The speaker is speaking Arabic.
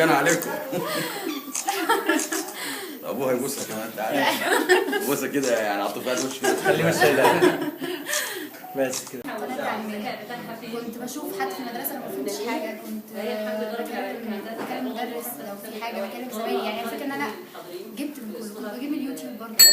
اتفرج انا عليكم. ابوها يبوسها كمان، تعالى بوسها كده يعني، عاطفيات وش كده خليه مش شايلها. بس كده. كنت بشوف حد في المدرسه ما فهمتش حاجه، كنت بكلم مدرس لو في حاجه، بكلم زمايلي. يعني الفكره ان انا جبت من كله، كنت بجيب من اليوتيوب برضه.